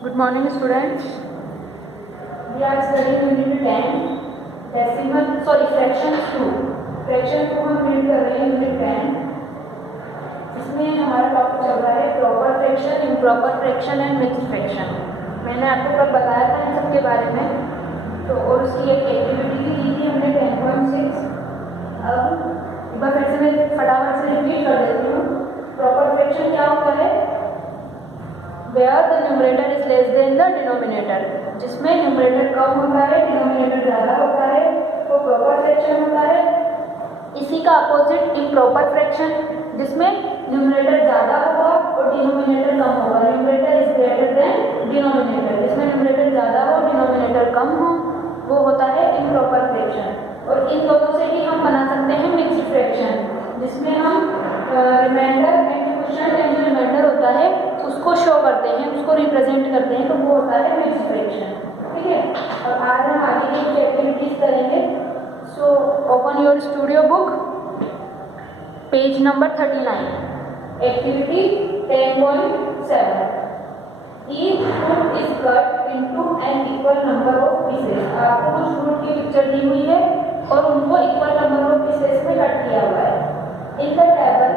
Good morning, students. We are studying unit 10, fractions 2. Fraction 2 हम read कर रहे हैं unit 10. इसमें हमारा टॉपिक चल रहा है proper fraction, improper fraction and mixed fraction. मैंने आपको कल बताया था इन सब के बारे में. तो और उसकी एक एक्टिविटी भी दी थी हमने 10.6. अब एक बार फिर से मैं फटाफट से रिपीट कर देती हूँ. प्रॉपर फ्रैक्शन क्या होता है? Where the numerator is less than the denominator, जिसमें न्यूमरेटर कम होता है, डिनोमिनेटर ज़्यादा होता है, वो प्रॉपर फ्रैक्शन होता है. इसी का अपोजिट इम्प्रॉपर फ्रैक्शन, जिसमें न्यूमरेटर ज़्यादा होगा और डिनोमिनेटर कम होगा. Numerator is greater than denominator, जिसमें न्यूमरेटर ज़्यादा हो डिनोमिनेटर कम हो, वो होता है इम्प्रॉपर फ्रैक्शन. और इन दोनों से ही हम बना सकते हैं मिक्स्ड फ्रैक्शन, जिसमें हम रिमाइंडर एंड क्वेश्चन एंड जो रिमाइंडर होता है उसको शो करते हैं, उसको रिप्रेजेंट करते हैं, तो वो होता है मिक्स्ड फ्रैक्शन. ठीक है. और आज हम आगे की एक्टिविटीज करेंगे. So open your studio book, page number 39. Activity 10.7. Each fruit is cut into an equal number of pieces. आपको कुछ फ्रूट की पिक्चर दी हुई है और उनको इक्वल नंबर ऑफ पीसेस में कट किया हुआ है. In the table,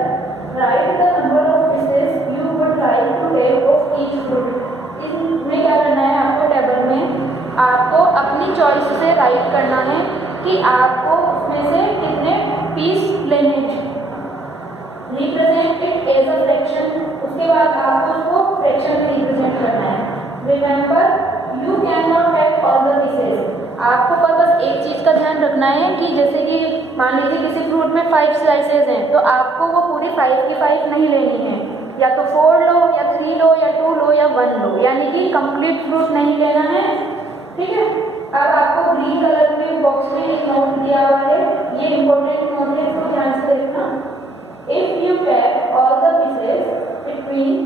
write the number of pieces you would like to take of each fruit. इसमें क्या करना है आपको? टेबल में आपको अपनी चॉइस से राइट करना है कि आपको उसमें से कितने पीस लेने हैं. Represent it as a fraction. उसके बाद आपको उसको फ्रैक्शन में रिप्रेजेंट करना है. Remember, you can not take all the pieces. आपको बस एक चीज़ का ध्यान रखना है कि जैसे कि मान लीजिए किसी फ्रूट में 5 स्लाइसेस हैं, तो आपको वो पूरी 5 की 5 नहीं लेनी है. या तो 4 लो या 3 लो या 2 लो या 1 लो, यानी कि कंप्लीट फ्रूट नहीं लेना है. ठीक है. अब आपको ग्रीन कलर में बॉक्स में एक नोट दिया हुआ है. ये इंपॉर्टेंट नोट है, इसको ध्यान से देखना. If you take all the pieces it means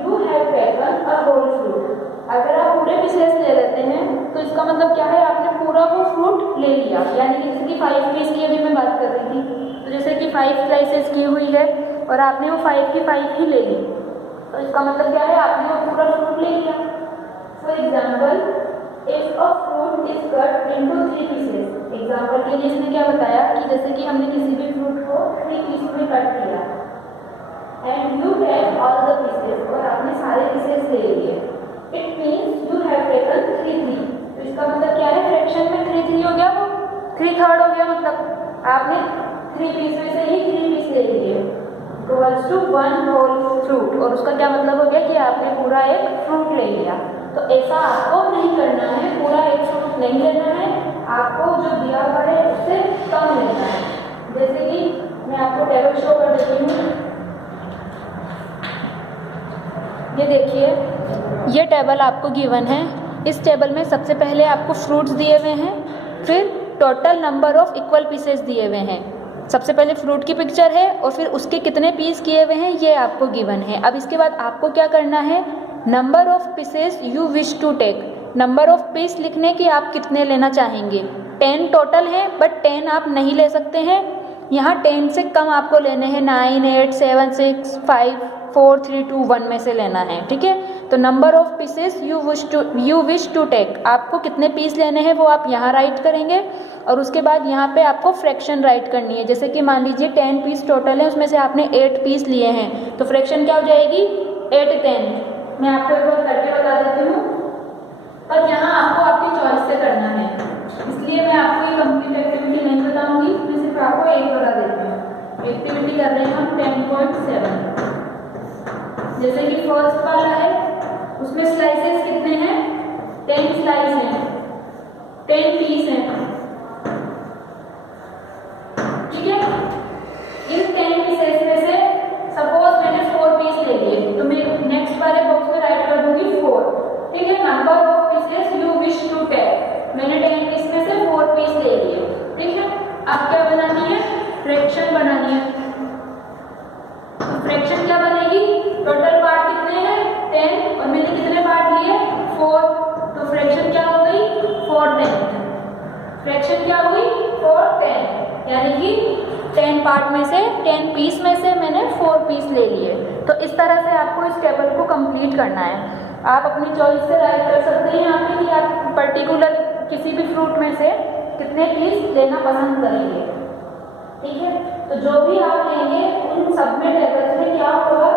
you have taken a whole fruit. अगर आप पूरे पीसेस ले लेते हैं तो इसका मतलब क्या है? आपने पूरा वो फ्रूट ले लिया. यानी कि जैसे कि 5 पीस की अभी मैं बात कर रही थी, तो जैसे कि 5 स्लाइसेस की हुई है और आपने वो 5 की 5 ही ले ली, तो इसका मतलब क्या है? आपने वो पूरा फ्रूट ले लिया. For example, if a fruit is cut into 3 pieces. Example के लिए इसने क्या बताया कि जैसे कि हमने किसी भी फ्रूट को 3 पीस में कट किया and you take all the pieces, और आपने सारे पीसेस ले लिए. It means you have taken 3. तो इसका मतलब क्या है? फ्रैक्शन में 3 हो गया, वो 3/3 हो गया. मतलब आपने 3 पीस में से ही 3 पीस ले लिए, इक्वल्स टू 1 होल फ्रूट. और उसका क्या मतलब हो गया कि आपने पूरा एक फ्रूट ले लिया. तो ऐसा आपको नहीं करना है, पूरा एक फ्रूट नहीं लेना है. आपको जो दिया हुआ है उससे कम लेना है. जैसे कि मैं आपको टेबल शो कर देती हूँ. ये देखिए, ये टेबल आपको गिवन है. इस टेबल में सबसे पहले आपको फ्रूट्स दिए हुए हैं, फिर total number of equal pieces दिए हुए हैं. सबसे पहले फ्रूट की पिक्चर है और फिर उसके कितने पीस किए हुए हैं ये आपको गिवन है. अब इसके बाद आपको क्या करना है? Number of pieces you wish to take. Number of piece लिखने की आप कितने लेना चाहेंगे. 10 टोटल है, बट 10 आप नहीं ले सकते हैं. यहाँ 10 से कम आपको लेने हैं. 9, 8, 7, 6, 5, 4, 3, 2, 1 में से लेना है. ठीक है. तो number of pieces you wish to take, आपको कितने पीस लेने हैं वो आप यहाँ राइट करेंगे. और उसके बाद यहाँ पे आपको फ्रैक्शन राइट करनी है. जैसे कि मान लीजिए 10 पीस टोटल है, उसमें से आपने 8 पीस लिए हैं, तो फ्रैक्शन क्या हो जाएगी? 8 10. मैं आपको एक बार करके बता देती हूँ, पर यहाँ आपको आपकी चॉइस से करना है, इसलिए मैं आपको ये कंप्लीट एक्टिविटी नहीं बताऊँगी. मैं सिर्फ आपको एक बता देती हूँ. एक्टिविटी कर रहे हैं हम 10.7. जैसे कि फर्स्ट वाला है, उसमें स्लाइसेस कितने हैं? 10 स्लाइस हैं, 10 पीस हैं. ठीक है. इन 10 पीसेस में से सपोज मैंने 4 पीस ले लिए, तो मैं नेक्स्ट वाले बॉक्स में राइट कर दूंगी 4. ठीक है. Number of pieces you wish to take, मैंने 10 पीस में से 4 पीस ले लिए. ठीक है. अब क्या बनानी है? फ्रैक्शन बनानी है. फ्रैक्शन क्या बनेगी? टोटल पार्ट कितने हैं? 10, और मैंने कितने पार्ट लिए? 4. तो फ्रैक्शन क्या हो गई? 4/10. फ्रैक्शन क्या हुई? 4/10. यानी कि 10 पार्ट में से 10 पीस में से मैंने 4 पीस ले लिए. तो इस तरह से आपको इस टेबल को कंप्लीट करना है. आप अपनी चॉइस से राइट कर सकते हैं यहाँ पे कि आप पर्टिकुलर किसी भी फ्रूट में से कितने पीस लेना पसंद करेंगे। ठीक है, तो जो भी आप लेंगे उन सब में टेबल्स में क्या होगा,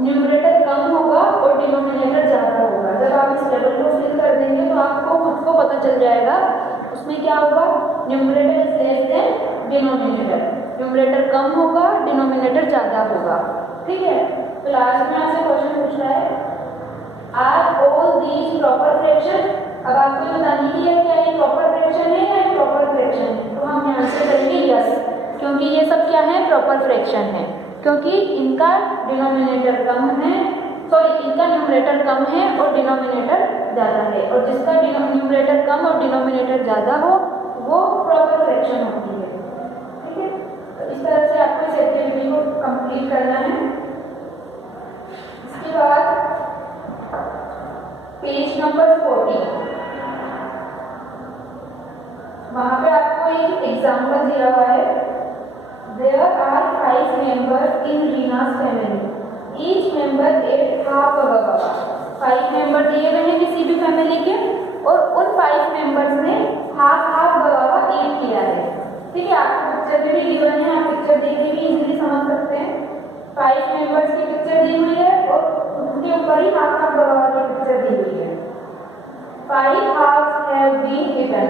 न्यूमरेटर कम होगा और डिनोमिनेटर ज़्यादा होगा। जब आप इस टेबल को फिल कर देंगे तो आपको खुद को पता चल जाएगा उसमें क्या होगा, numerator is less than denominator, numerator कम होगा, डिनोमिनेटर ज़्यादा होगा। ठीक है, तो लास्ट में आपसे क्वेश्चन पूछ रहा है, are all these proper fraction. अब आपको बताने की है क्या ये प्रॉपर फ्रैक्शन है या इम्प्रॉपर फ्रैक्शन है, तो हम यहाँ से करेंगे यस, क्योंकि ये सब क्या है, प्रॉपर फ्रैक्शन है, क्योंकि इनका डिनोमिनेटर कम है, सॉरी इनका न्यूमरेटर कम है और डिनोमिनेटर ज़्यादा है, और जिसका न्यूमरेटर कम और डिनोमिनेटर ज़्यादा हो वो प्रॉपर फ्रैक्शन होती है। ठीक है, तो इस तरह से आपको इस एक्टिविटी को कंप्लीट करना है। इसके बाद पेज नंबर 40, वहाँ पे आपको एक एग्जाम्पल दिया हुआ है, There are 5 members in Rina's family. Each member ate half a guava. 5 member दिए हुए हैं किसी भी फैमिली के, और उन 5 मेंबर्स ने हाफ गवावा ईट किया है। ठीक है, आपको पिक्चर में भी गिवन है, आप पिक्चर देख के भी इजीली समझ सकते हैं। 5 मेंबर्स की पिक्चर दी हुई है और उसके ऊपर ही हाफ गवावा की पिक्चर दी हुई है। 5 halves have been eaten.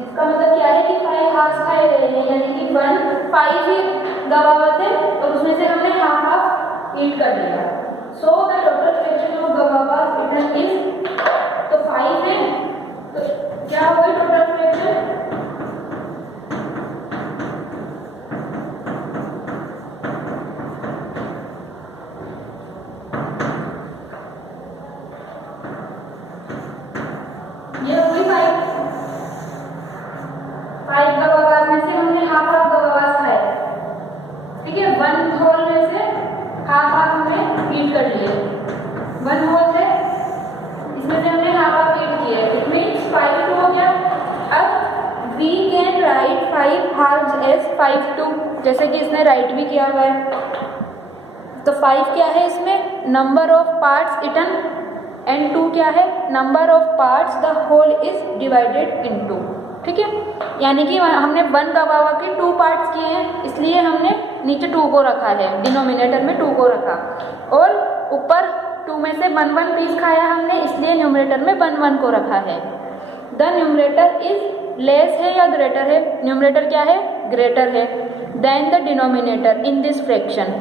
इसका मतलब क्या है कि 5 हाफ खाए गए हैं, यानी कि 5 ही गवावा थे और उसमें से हमने हाफ ईट कर लिया। So the total fraction of गवावा eaten is, तो 5 है, तो क्या होगा टोटल फ्रैक्शन, ये हुई 5 गवावा में से हमने हाफ गवावा खाए। ठीक है, 1 होल में से हाफ हमने ईट कर लिए, 1 होल है इसमें से हमने हाफ ईट किया, इट मीन्स 5 टू हो गया। अब we can write 5 halves as 5 two, जैसे कि इसने राइट भी किया हुआ है। तो 5 क्या है इसमें, number of parts eaten, and 2 क्या है, number of parts the whole is divided in 2। ठीक है, यानी कि हमने 1 गवावा के 2 पार्ट्स किए हैं, इसलिए हमने नीचे 2 को रखा है, डिनोमिनेटर में 2 को रखा, और ऊपर 2 में से 1 पीस खाया हमने, इसलिए न्यूमरेटर में 1 को रखा है। द न्यूमरेटर इज लेस है या ग्रेटर है, न्यूमरेटर क्या है, ग्रेटर है, than the denominator in this fraction.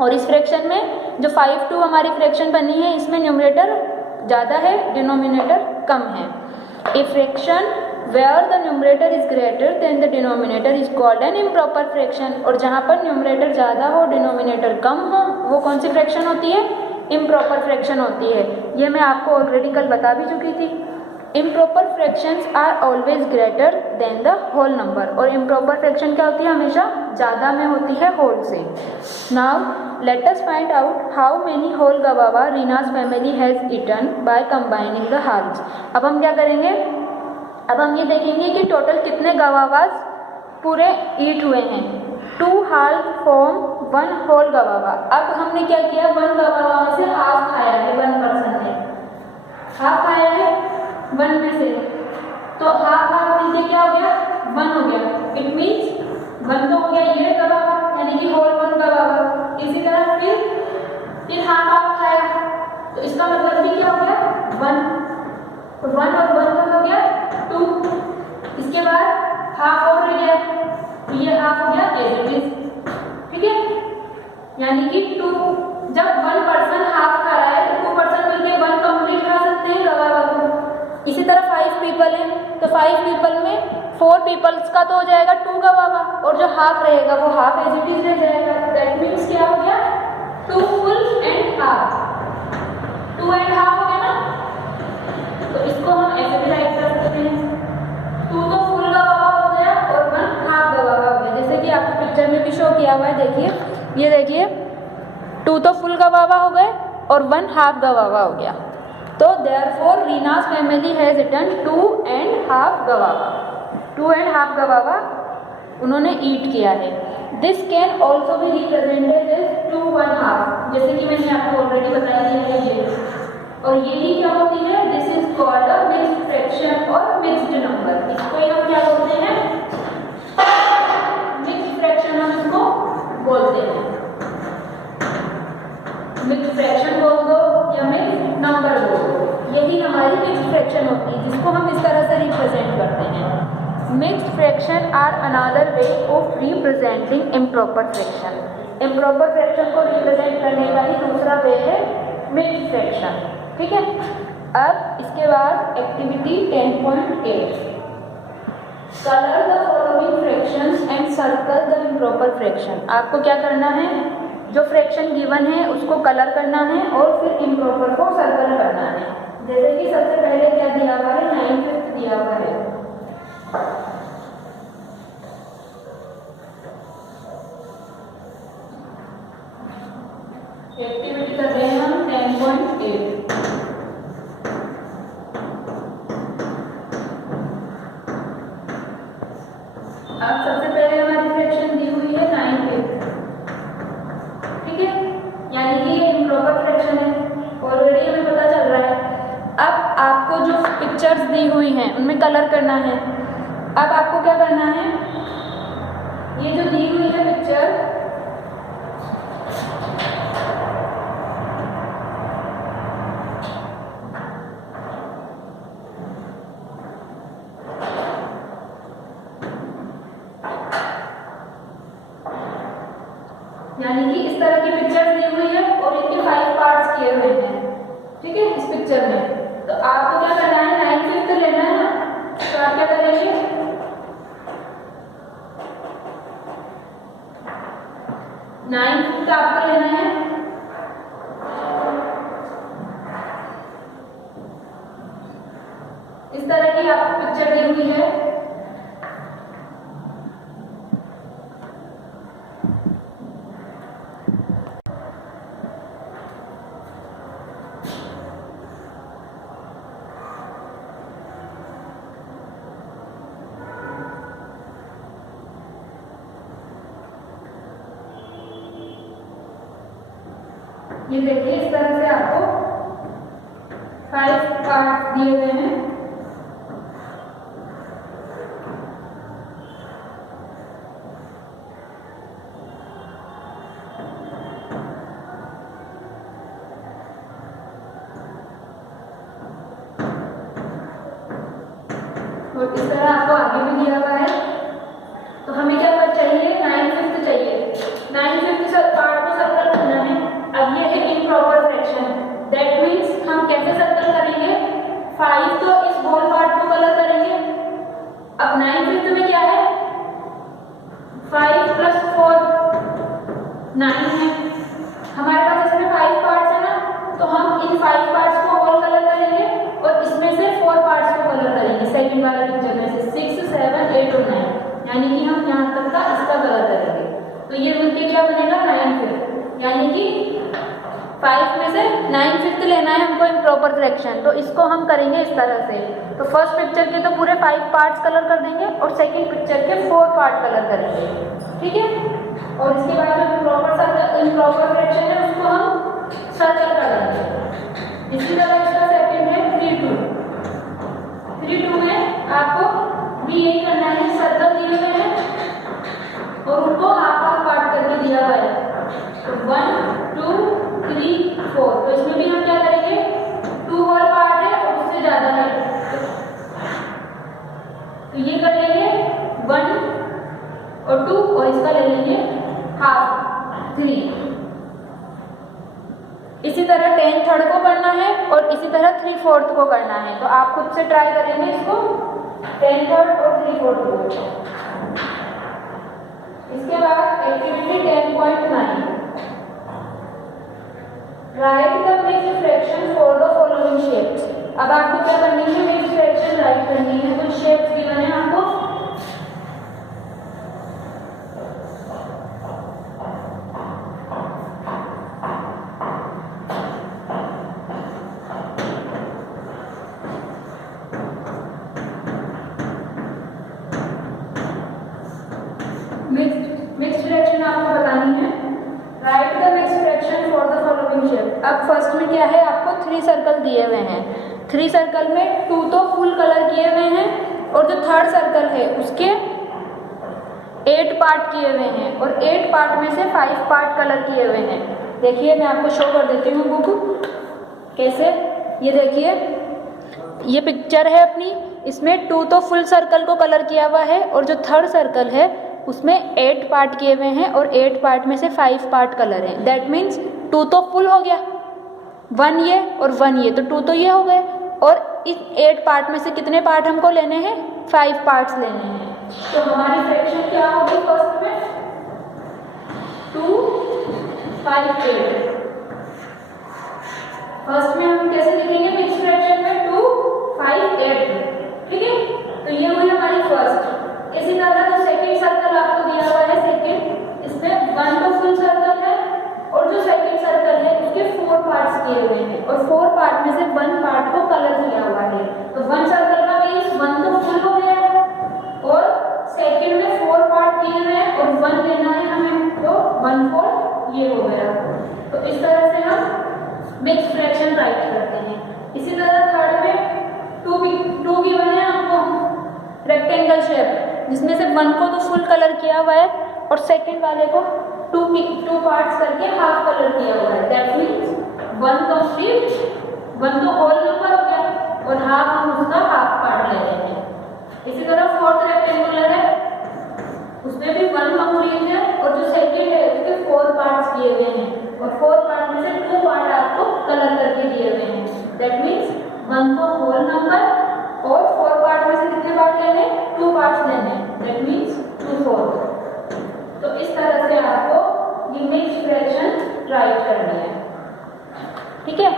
और इस फ्रैक्शन में जो 5 टू हमारी फ्रैक्शन बनी है, इसमें न्यूमरेटर ज़्यादा है, डिनोमिनेटर कम है। A fraction where the numerator is greater than the denominator is called an improper fraction। और जहाँ पर न्यूमरेटर ज़्यादा हो डिनोमिनेटर कम हो, वो कौन सी फ्रैक्शन होती है, इम्प्रॉपर फ्रैक्शन होती है। ये मैं आपको ऑलरेडी कल बता भी चुकी थी। Improper fractions are always greater than the whole number, और इम्प्रॉपर फ्रैक्शन क्या होती है, हमेशा ज़्यादा में होती है होल से। Now let us find out how many whole guava Reena's family has eaten by combining the halves. अब हम क्या करेंगे, अब हम ये देखेंगे कि टोटल कितने गवावास पूरे ईट हुए हैं। 2 हाल फॉर्म 1 होल गवावा। अब हमने क्या किया, 1 गवावा में से हाफ खाया है, 1 पर्सन ने हाफ खाया है 1 में से, तो हाफ नीचे क्या हो गया, 1 हो गया। इट मीन्स 1 तो हो गया ये गवावा, यानी कि होल 1 गवावा। इसी तरह फिर हाफ खाया, तो इसका मतलब भी क्या हो गया, 1, तो 1 और 1 का हो गया 2। इसके बाद हाफ और रह गया, ये हाफ हो गया एज इट इज। ठीक है, यानी कि 2, जब 1 पर्सन हाफ खा रहा है तो 2 पर्सन मिलकर 1 कंप्लीट खा सकते हैं गवावा को। इसी तरह 5 पीपल हैं, तो 5 पीपल में 4 पीपल्स का तो हो जाएगा 2 गवावा, और जो हाफ रहेगा वो हाफ एज इट इज रह जाएगा। दैट मीन्स क्या हो गया, 2 full and half, 2 and half हो गया ना। तो इसको हम ऐसे भी राइट कर सकते हैं, 2 तो फुल गवावा हो गया और 1 हाफ गवावा हो गया, जैसे कि आपको पिक्चर में भी शो किया हुआ है। देखिए, ये देखिए, 2 तो फुल गवावा हो गए और 1 हाफ गवावा हो गया। तो therefore Reena's family has eaten 2 and half guava, 2 and half guava उन्होंने ईट किया है। This can also be represented as 2 1 half, जैसे कि मैंने आपको ऑलरेडी बताया है। और यही क्या होती है, this is called a mixed fraction और मिक्स्ड नंबर। इसको ही हम क्या बोलते हैं, मिक्स्ड फ्रैक्शन हम इसको बोलते हैं। मिक्स्ड फ्रैक्शन बोल दो या मिक्स्ड नंबर बोल दो, यही हमारी मिक्स्ड फ्रैक्शन होती है, जिसको हम इस तरह से रिप्रेजेंट करते हैं। Mixed fraction are another way of representing improper fraction. Improper fraction को रिप्रेजेंट करने का ही दूसरा वे है मिक्स्ड फ्रैक्शन। ठीक है, अब इसके बाद activity 10.8, colour the following fractions and circle the improper fraction. आपको क्या करना है, जो फ्रैक्शन गिवन है उसको कलर करना है और फिर इम्प्रॉपर को सर्कल करना है। जैसे कि सबसे पहले क्या दिया हुआ है, 9/5 दिया हुआ है। एक्टिविटी कर रहे हैं हम 10.8। अब सबसे पहले हमारी फ्रैक्शन दी हुई है 9/5, ठीक है, यानी कि ये इम्प्रॉपर फ्रैक्शन है, ऑलरेडी हमें पता चल रहा है। अब आपको जो पिक्चर्स दी हुई हैं उनमें कलर करना है। अब आपको क्या करना है, ये जो दी हुई है पिक्चर, यानी कि इस तरह की पिक्चर दी हुई है और इनके 5 पार्ट्स किए हुए हैं, ठीक है, इस पिक्चर में। तो आपको क्या करना है, 9/5 लेना है ना, तो आप क्या करेंगे, 9/5 आपको लेना है। इस तरह की आपको पिक्चर दी हुई है। ये देखिए, इस तरह से आपको 5 पार्ट दिए हुए हैं। और इस तरह आपको आगे भी दिया हुआ है। तो हमें क्या चाहिए, 9/5 चाहिए। 9/5 पार्ट को सर्कल करना है। अब ये है इम्प्रॉपर फ्रैक्शन, दैट मीन्स हम कैसे सर्कल करेंगे, 5 तो इस होल पार्ट को कलर करेंगे। अब 9/5 में क्या है, 5 + 4 9 है। हमारे पास इसमें 5 पार्ट्स है ना, तो हम इन 5 पार्ट्स को होल कलर करेंगे और इसमें से 4 पार्ट्स को कलर करेंगे। सेकंड वाले पिक्चर में से 6, 7, 8 और 9, यानी कि हम यहाँ तक का इसका कलर करेंगे। तो ये मिलके क्या बनेगा, 9/5, यानी कि 5 में से 9/5 लेना है हमको इम्प्रॉपर फ्रैक्शन। तो इसको हम करेंगे इस तरह से। तो फर्स्ट पिक्चर के तो पूरे 5 पार्ट्स कलर कर देंगे और सेकंड पिक्चर के 4 पार्ट कलर करेंगे, ठीक है। और इसके बाद जो इम्प्रॉपर फ्रैक्शन है उसको हम सर्कल कर देंगे। इसी तरह इसका सेकंड है 3/2। 3/2 में आपको भी यही करना है, सर्कल दिए हुए हैं और उनको हाफ पार्ट करके दिया हुआ है। तो 1, 2, 3, 4। तो इसमें भी हम क्या करेंगे, 2 होल पार्ट है और उससे ज्यादा है, तो ये कर लेंगे 1 और 2 और इसका ले लेंगे हाफ 3। इसी तरह 10/3 को करना है और इसी तरह 3/4 को करना है। तो आप खुद से ट्राई करेंगे इसको, 10/3 और 3/4 को। इसके बाद activity 10.9, right the mixed fraction for the following shapes. अब आपको क्या करनी है, मिक्स्ड फ्रैक्शन राइट करनी है। कुछ शेप्स गिवन है आपको, मिक्स्ड फ्रैक्शन आपको बतानी है। Right the mixed fraction for the following shape. अब फर्स्ट में क्या है, आपको 3 सर्कल दिए हुए हैं। 3 सर्कल में 2 तो फुल कलर किए हुए हैं और जो थर्ड सर्कल है उसके 8 पार्ट किए हुए हैं और 8 पार्ट में से 5 पार्ट कलर किए हुए हैं। देखिए मैं आपको शो कर देती हूँ बुक कैसे। ये देखिए ये पिक्चर है अपनी, इसमें 2 तो फुल सर्कल को कलर किया हुआ है और जो थर्ड सर्कल है उसमें 8 पार्ट किए हुए हैं और 8 पार्ट में से 5 पार्ट कलर हैं। दैट मीन्स 2 तो फुल हो गया, 1 ये और 1 ये, तो 2 तो ये हो गए और इस 8 पार्ट में से कितने पार्ट हमको लेने हैं, 5 पार्ट्स लेने हैं। तो हमारी फ्रैक्शन क्या होगी फर्स्ट में 2 5 8। फर्स्ट में हम कैसे लिखेंगे मिक्स फ्रैक्शन में 2 5 8, ठीक है। तो ये हुई हमारी फर्स्ट। इसी तरह जो सेकंड सर्कल आपको दिया हुआ है सेकंड, इसमें 1 तो फुल सर्कल है और जो सेकंड सर्कल है उसके 4 पार्ट्स किए हुए हैं और 4 पार्ट में से 1 पार्ट को कलर किया हुआ है। तो 1 सर्कल का मीन्स 1 तो फुल हो गया और सेकंड में 4 पार्ट किए हुए हैं और 1 लेना है हमें, तो 1/4 ये हो गया। तो इस तरह से हम मिक्स फ्रैक्शन राइट करते हैं। इसी तरह थर्ड में 2 भी बने आपको रेक्टेंगल शेप, जिसमें से 1 को तो फुल कलर किया हुआ है और सेकंड वाले को 2 पार्ट्स करके हाफ कलर किया हुआ है। दैट मीन्स 1 कंप्लीट, 1 तो होल नंबर हो गया और हाफ हम उसका हाफ पार्ट ले रहे हैं। इसी तरह फोर्थ रेक्टेंगुलर है, उसमें भी 1 कंप्लीट है और जो सेकंड है उसके 4 पार्ट्स किए हुए हैं और 4 पार्ट में से 2 पार्ट आपको कलर करके दिए हुए हैं। दैट मीन्स 1 तो होल नंबर और 4 पार्ट में से कितने पार्ट लेने, 2 पार्ट्स लेने। That means 2/4। तो इस तरह से आपको ये मिक्स फ्रैक्शन राइट करनी है, ठीक है।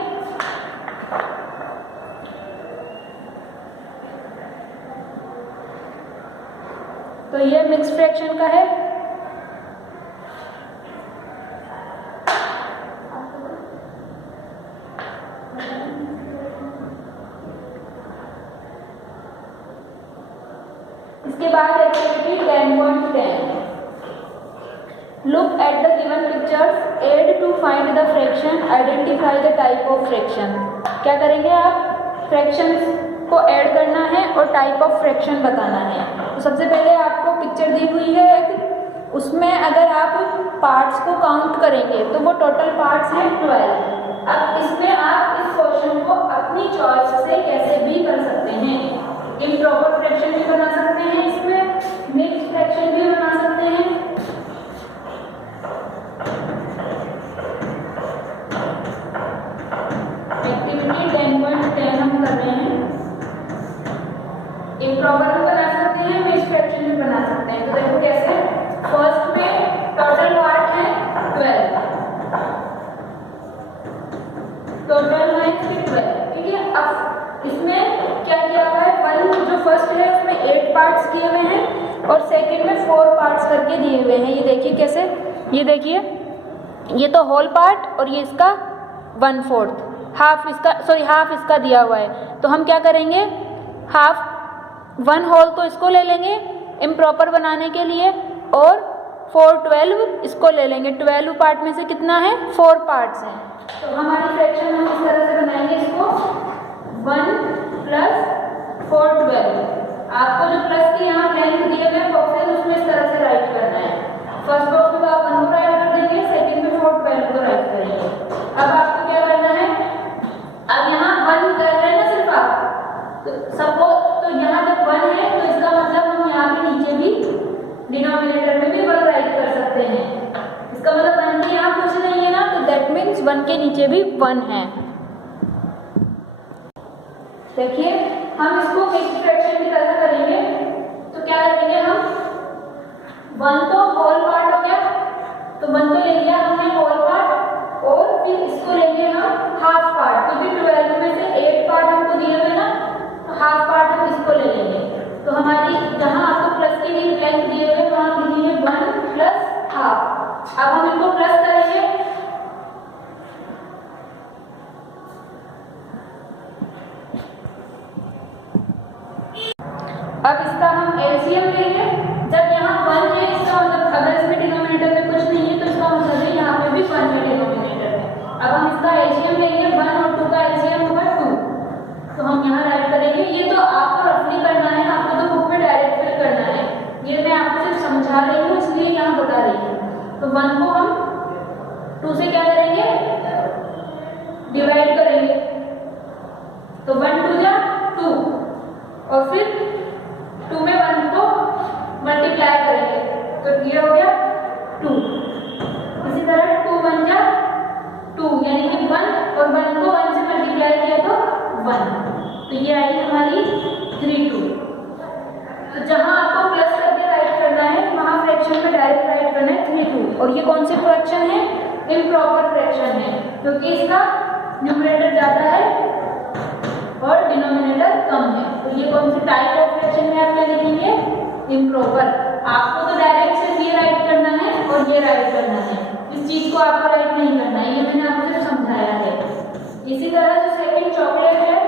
तो ये मिक्स फ्रैक्शन का है। इसके बाद activity 10.10, look at the given pictures, add to find the fraction, identify the type of fraction. क्या करेंगे आप, फ्रैक्शन को ऐड करना है और टाइप ऑफ फ्रैक्शन बताना है। तो सबसे पहले आपको पिक्चर दी हुई है एक, उसमें अगर आप पार्ट्स को काउंट करेंगे तो वो टोटल पार्ट्स हैं 12। अब इसमें आप इस क्वेश्चन को अपनी चॉइस से कैसे भी कर सकते हैं। इम्प्रॉपर फ्रैक्शन भी बना सकते हैं, इसमें मिक्स फ्रैक्शन भी बना सकते हैं। एक्टिविटी 10.10 हम कर रहे हैं। इम्प्रॉपर भी बना सकते हैं, मिक्स फ्रैक्शन भी बना सकते हैं। तो देखो कैसे, फर्स्ट में टोटल पार्ट है 12, टोटल है 12, ठीक है। अब इसमें क्या किया हुआ है, 1 जो फर्स्ट है उसमें 8 पार्ट्स किए हुए हैं और सेकंड में 4 पार्ट्स करके दिए हुए हैं। ये देखिए कैसे, ये देखिए ये तो होल पार्ट और ये इसका 1/4, हाफ इसका, सॉरी हाफ इसका दिया हुआ है। तो हम क्या करेंगे, हाफ 1 होल तो इसको ले लेंगे इम्प्रॉपर बनाने के लिए और 4 12 इसको ले लेंगे। 12 पार्ट में से कितना है, 4 पार्ट्स हैं। तो हमारी फ्रैक्शन हम इस तरह से बनाएंगे इसको, 1 + 4 12। आपको जो प्लस के यहाँ ब्लैंक दिए गए बॉक्सेस उसमें इस तरह से राइट करना है। फर्स्ट बॉक्स में आप 1 को राइट कर देंगे, सेकंड में 4 12 को राइट करेंगे। अब आपको क्या करना है, अब यहाँ 1 कर रहे हैं ना सिर्फ आप, तो सपोज तो यहाँ जब 1 है तो इसका मतलब हम यहाँ पे नीचे भी डिनोमिनेटर में भी 1 राइट कर सकते हैं। इसका मतलब 1 के यहाँ कुछ नहीं है ना, तो दैट मीन्स 1 के नीचे भी 1 है। देखिए हम इसको मिक्स फ्रैक्शन की तरह करेंगे। तो क्या करेंगे हम, 1 तो होल पार्ट हो गया, तो 1 तो ले लिया हमने होल पार्ट और फिर इसको लेंगे हम हाफ पार्ट, क्योंकि 12 में से 8 पार्ट हमको दिए हुए ना, तो हाफ पार्ट हम इसको ले लेंगे। तो हमारी जहाँ आपको प्लस के लिए ब्लैंक दिए हुए वहाँ लिखेंगे 1 + हाफ। अब हम इनको प्लस करेंगे, अब इसका हम एलसीएम लेंगे। जब यहाँ 1 है इसका मतलब अगर इसमें डिनोमिनेटर में कुछ नहीं है तो इसका मतलब है यहाँ पे भी 1 है डिनोमिनेटर में। अब हम इसका एलसीएम लेंगे, 1 और 2 का एलसीएम 1 को हम 2 से क्या करेंगे, डिवाइड करेंगे, तो 1 2 जा 2 और फिर 2 में 1 को मल्टीप्लाई करेंगे तो ये हो गया 2। इसी तरह 2 1 जा 2 यानी कि 1 और 1 को 1 से मल्टीप्लाई किया तो 1, तो ये आई हमारी 3 2। तो जहां आपको प्लस करके राइट करना है वहां फ्रैक्शन में डायरेक्ट राइट करना है 3 2। और ये कौन सी फ्रैक्शन है, इम्प्रॉपर फ्रैक्शन है, क्योंकि इसका न्यूमरेटर ज्यादा है और डिनोमिनेटर कम है। तो ये कौन सी टाइप ऑफ फ्रैक्शन में आप क्या लिखेंगे, इम्प्रॉपर। आपको तो डायरेक्ट सिर्फ ये राइट करना है और ये राइट करना है, इस चीज को आपको राइट नहीं करना है, ये मैंने आपको सिर्फ समझाया है। इसी तरह जो सेकंड चॉकलेट है,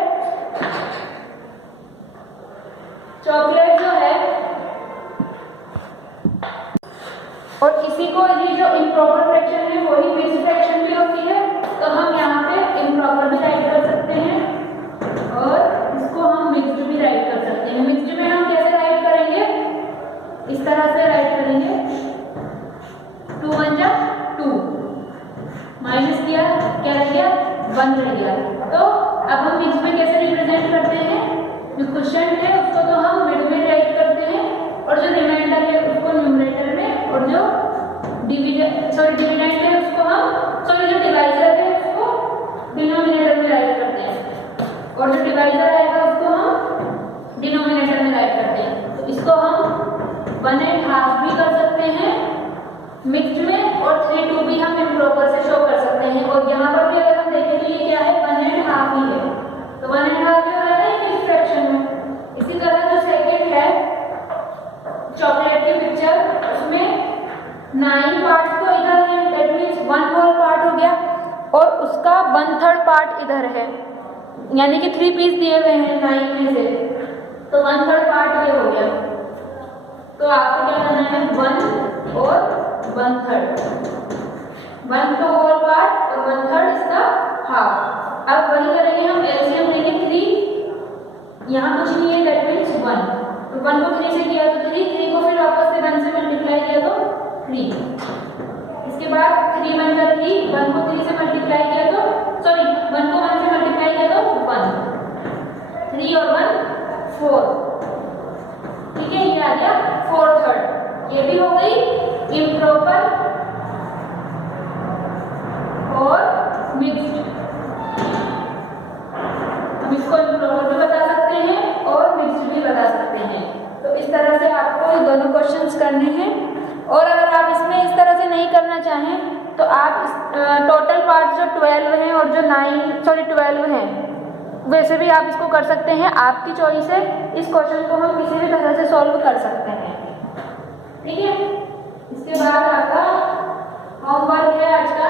चॉकलेट जो है और इसी को ये जो इम्प्रॉपर फ्रैक्शन है वही मिक्स्ड फ्रैक्शन भी होती है, तो हम यहाँ पे इम्प्रॉपर भी राइट कर सकते हैं और इसको हम मिक्स्ड भी राइट कर सकते हैं। मिक्स्ड में हम कैसे राइट करेंगे, इस तरह से राइट करेंगे, 2 1 जा 2 माइनस किया क्या रह गया, 1 रह गया। तो अब हम मिक्स्ड में कैसे रिप्रेजेंट करते हैं, जो क्वेश्चन है उसको तो हम मिड में राइट करते हैं और जो रिमाइंडर है उसको न्यूमरेटर में, और जो डिविडेंड है उसको हम जो डिवाइजर है उसको डिनोमिनेटर में राइट करते हैं, और जो डिवाइजर आएगा उसको हम डिनोमिनेटर में राइट करते हैं। तो इसको हम 1 1/2 भी कर सकते हैं मिक्स्ड में, और 3 2 भी हम इम्प्रॉपर से शो कर सकते हैं। और यहाँ पर भी अगर हम देखें तो ये क्या है, 1 1/2 ही है, तो 1 1/2 ही हो रहा है मिक्स्ड फ्रैक्शन में। इसी तरह जो सेकंड है चॉकलेट की पिक्चर, उसमें 9 पार्ट तो इधर है, दैट मीन्स 1 होल पार्ट हो गया और उसका 1/3 पार्ट इधर है, यानी कि 3 पीस दिए हुए हैं 9 में से, तो 1/3 पार्ट ये हो गया। तो आपको क्या करना है, 1 और 1/3, 1 तो होल पार्ट और 1/3 इसका हाफ। अब वही करेंगे हम, एलसीएम लेंगे 3, यहाँ कुछ नहीं है, दैट मीन्स 1, तो 1 को 3 से किया तो 3 को फिर वापस से 1 से मल्टीप्लाई किया तो 3। इसके बाद 3 1 जा 3, 1 को 3 से मल्टीप्लाई किया तो 1 को 1 से मल्टीप्लाई किया तो 1, 3 और 1 4, ठीक है, ये आ गया 4/3। ये भी हो गई इम्प्रॉपर और मिक्स्ड। हम इसको इम्प्रॉपर भी बता सकते हैं और मिक्स्ड भी बता सकते हैं। तो इस तरह से आपको ये दोनों क्वेश्चंस करने हैं। और अगर आप इसमें इस तरह से नहीं करना चाहें तो आप इस टोटल पार्ट जो 12 हैं और जो 12 हैं वैसे भी आप इसको कर सकते हैं, आपकी चॉइस है। इस क्वेश्चन को हम किसी भी तरह से सॉल्व कर सकते हैं, ठीक है। इसके बाद आपका होमवर्क है आज का